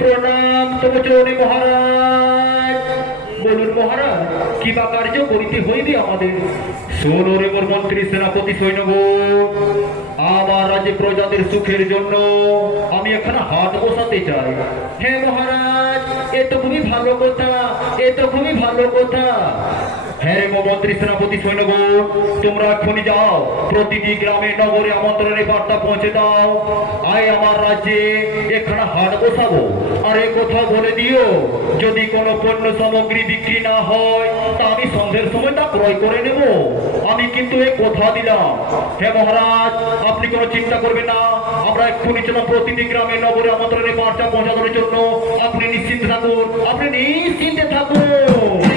প্রণাম তব চরণে মহারাজ। বলুন মহারাজ, কি বা কার্য করিতে হইবে আমাদের? শোনো রে মোর মন্ত্রী, সেনাপতি, সৈন্যগণ, আমার রাজ্যে প্রজাদের সুখের জন্য আমি এখানে হাট বসাতে চাই। হ্যাঁ মহারাজ, এ তো খুবই ভালো কথা, এ তো খুবই ভালো কথা। হ্যাঁ গো মন্ত্রী, সেনাপতি, সৈন্যগণ, তোমরা এক্ষুনি যাও, প্রতিটি গ্রামে নগরে আমন্ত্রণের বার্তা পৌঁছে দাও, আয় আমার রাজ্যে এখানে হাট বসাবো। আর এ কথা বলে দিও, যদি কোনো পণ্য সামগ্রী বিক্রি না হয় তা আমি সন্ধ্যের সময় তা ক্রয় করে নেব। আমি কিন্তু এ কথা দিলাম। হ্যাঁ মহারাজ, আপনি কোনো চিন্তা করবেন না, আমরা এক্ষুনি চলাম প্রতিটি গ্রামে নগরে আমন্ত্রণের বার্তা পৌঁছানোর জন্য। আপনি নিশ্চিন্তে থাকুন, আপনি নিশ্চিন্তে থাকুন।